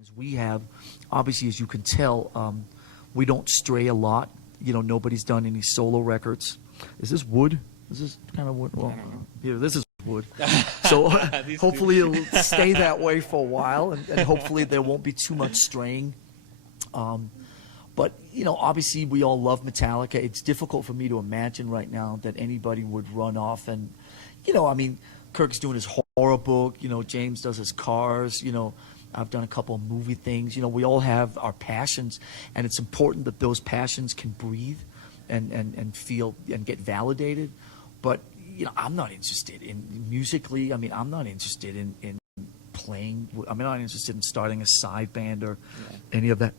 As we have, obviously, as you can tell, we don't stray a lot. You know, nobody's done any solo records. Is this wood? Is this kind of wood? Well, here, this is wood. So hopefully it'll stay that way for a while, and hopefully there won't be too much straying. But, you know, obviously we all love Metallica. It's difficult for me to imagine right now that anybody would run off and, you know, I mean, Kirk's doing his horror book, you know, James does his cars, you know, I've done a couple of movie things. You know, we all have our passions, and it's important that those passions can breathe and feel and get validated. But, you know, I'm not interested in musically. I mean, I'm not interested in playing. I'm not interested in starting a side band or any of that.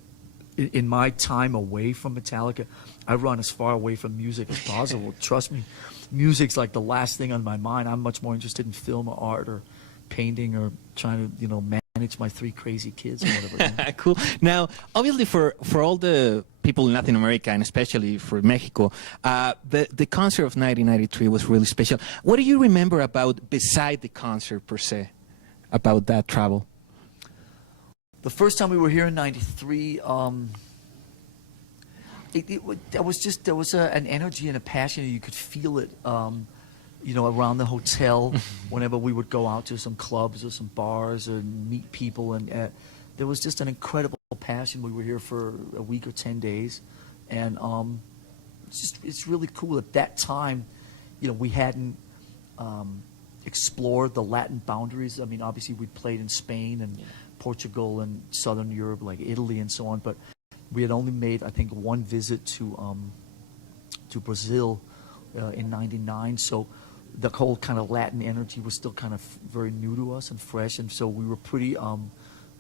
In my time away from Metallica, I run as far away from music as possible. Trust me, music's like the last thing on my mind. I'm much more interested in film or art or painting or trying to, you know, manage my 3 crazy kids or whatever. Cool. Now, obviously, for all the people in Latin America, and especially for Mexico, the concert of 1993 was really special. What do you remember about, beside the concert per se, about that travel? The first time we were here in '93, there was an energy and a passion. You could feel it, you know, around the hotel. Whenever we would go out to some clubs or some bars or meet people, and there was just an incredible passion. We were here for a week or 10 days, and it's really cool. At that time, you know, we hadn't explored the Latin boundaries. I mean, obviously we played in Spain and Portugal and Southern Europe, like Italy and so on, but we had only made, I think, one visit to Brazil in '99. So the whole kind of Latin energy was still kind of very new to us and fresh, and so we were pretty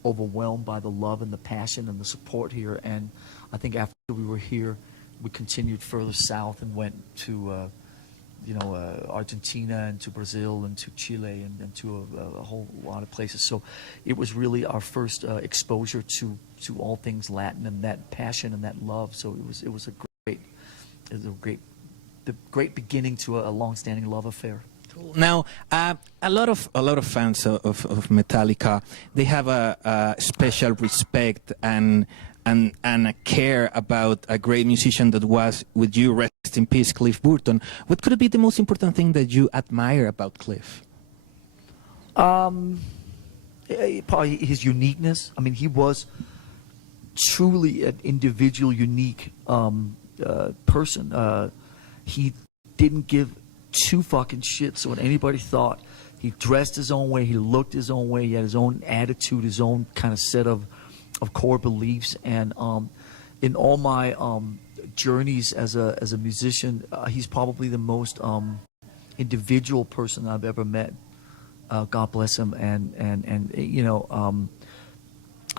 overwhelmed by the love and the passion and the support here. And I think after we were here, we continued further south and went to you know, Argentina and to Brazil and to Chile and to a whole lot of places. So it was really our first exposure to all things Latin and that passion and that love. So it was a great beginning to a long-standing love affair. Cool. Now, a lot of fans of Metallica, they have a special respect and a care about a great musician that was with you, rest in peace, Cliff Burton. What could be the most important thing that you admire about Cliff? Probably his uniqueness. I mean, he was truly an individual, unique person. He didn't give 2 fucking shits what anybody thought. He dressed his own way. He looked his own way. He had his own attitude, his own kind of set of core beliefs. And in all my journeys as a musician, he's probably the most individual person I've ever met. God bless him. And you know,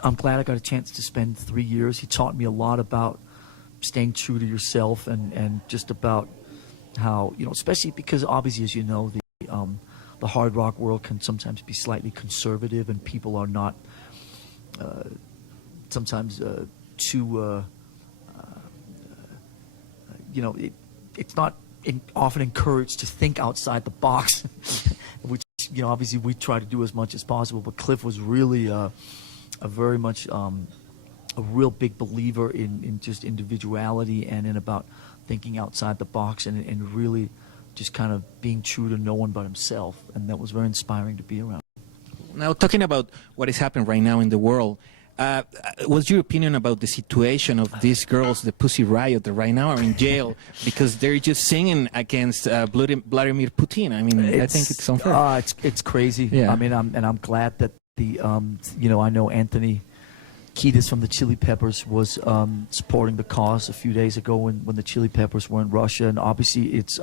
I'm glad I got a chance to spend 3 years. He taught me a lot about staying true to yourself and just about how, you know, especially because obviously, as you know, the hard rock world can sometimes be slightly conservative, and people are not sometimes too, you know, it's not often encouraged to think outside the box, which, you know, obviously we try to do as much as possible. But Cliff was really a very much a real big believer in just individuality and in about thinking outside the box and really just kind of being true to no one but himself. And that was very inspiring to be around. Now, talking about what is happening right now in the world, what's your opinion about the situation of these girls, the Pussy Riot, that right now are in jail because they're just singing against Vladimir Putin? I mean, I think it's unfair. It's crazy. Yeah. I mean, I'm glad that the you know, I know Anthony Kiedis from the Chili Peppers was supporting the cause a few days ago when the Chili Peppers were in Russia, and obviously it's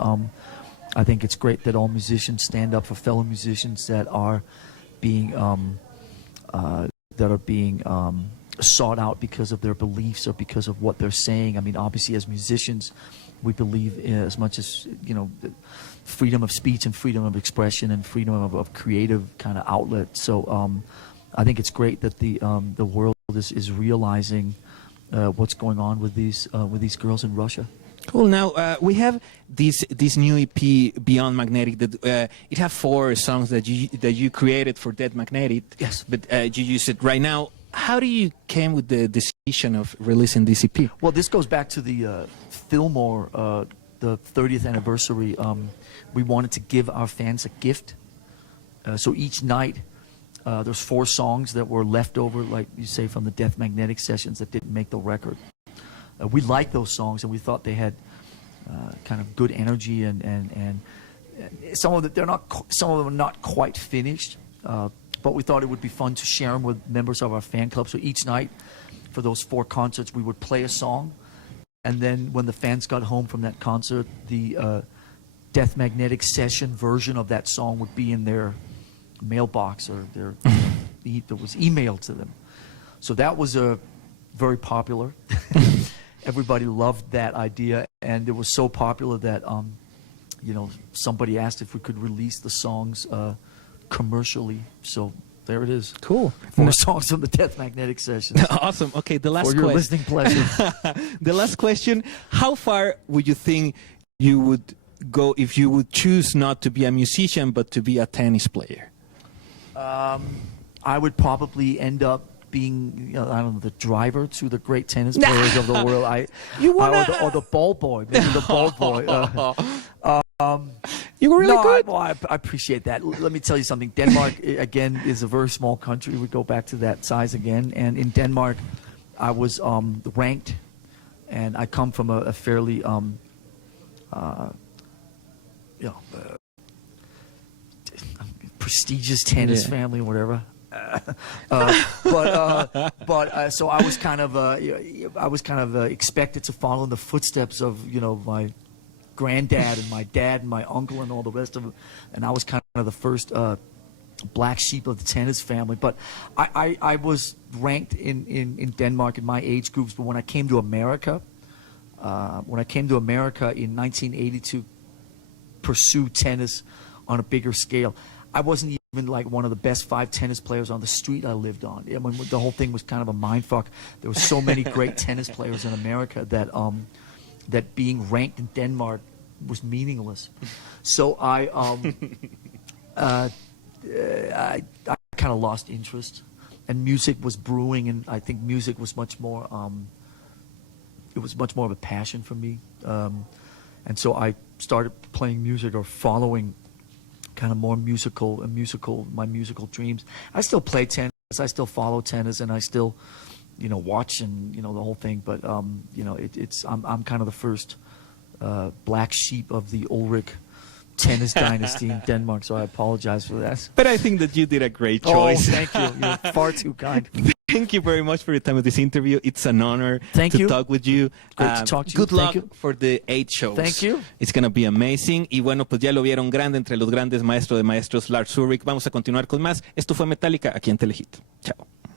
I think it's great that all musicians stand up for fellow musicians that are being sought out because of their beliefs or because of what they're saying. I mean, obviously as musicians, we believe in, as much as, you know, freedom of speech and freedom of expression and freedom of creative kind of outlet. So I think it's great that the world is realizing what's going on with these girls in Russia. Cool. Now we have this new EP, Beyond Magnetic. That it have 4 songs that you created for Dead Magnetic. Yes. But you use it right now. how do you came with the decision of releasing this EP? Well, this goes back to the Fillmore, the 30th anniversary. We wanted to give our fans a gift. So each night, there's 4 songs that were left over, like you say, from the Death Magnetic sessions that didn't make the record. We liked those songs, and we thought they had kind of good energy, and some of them are not quite finished. But we thought it would be fun to share them with members of our fan club. So each night, for those 4 concerts, we would play a song, and then when the fans got home from that concert, the Death Magnetic session version of that song would be in their mailbox, or their that was emailed to them. So that was very popular. Everybody loved that idea, and it was so popular that somebody asked if we could release the songs commercially. So there it is. Cool. 4 songs from the Death Magnetic sessions. Awesome. Okay, the last For your question. listening pleasure. The last question: how far would you think you would go if you would choose not to be a musician but to be a tennis player? I would probably end up being, I don't know, the driver to the great tennis players of the world. Or the ball boy, maybe the ball boy. You were really good. Well, I appreciate that. Let me tell you something. Denmark, again, is a very small country. We go back to that size again. And in Denmark, I was ranked, and I come from a fairly, prestigious tennis family, or whatever. So I was kind of expected to follow in the footsteps of my granddad and my dad and my uncle and all the rest of them, and I was kind of the first black sheep of the tennis family. But I was ranked in Denmark in my age groups. But when I came to America, in 1980 to pursue tennis on a bigger scale, I wasn't even like one of the best 5 tennis players on the street I lived on. I mean, the whole thing was kind of a mindfuck. There were so many great tennis players in America that that being ranked in Denmark was meaningless. So I kind of lost interest, and music was brewing, and I think music was much more. It was much more of a passion for me, and so I started playing music or following kind of more my musical dreams. I still play tennis, I still follow tennis, and I still, watch and the whole thing. But I'm kind of the first black sheep of the Ulrich tennis dynasty in Denmark, so I apologize for that. But I think that you did a great choice. Oh, thank you. You're far too kind. Thank you very much for your time at this interview. It's an honor to talk with you. Great to talk to you. Good luck for the 8 shows. Thank you. It's going to be amazing. Y bueno, pues ya lo vieron grande entre los grandes maestros de maestros, Lars Ulrich. Vamos a continuar con más. Esto fue Metallica aquí en Telehit. Chao.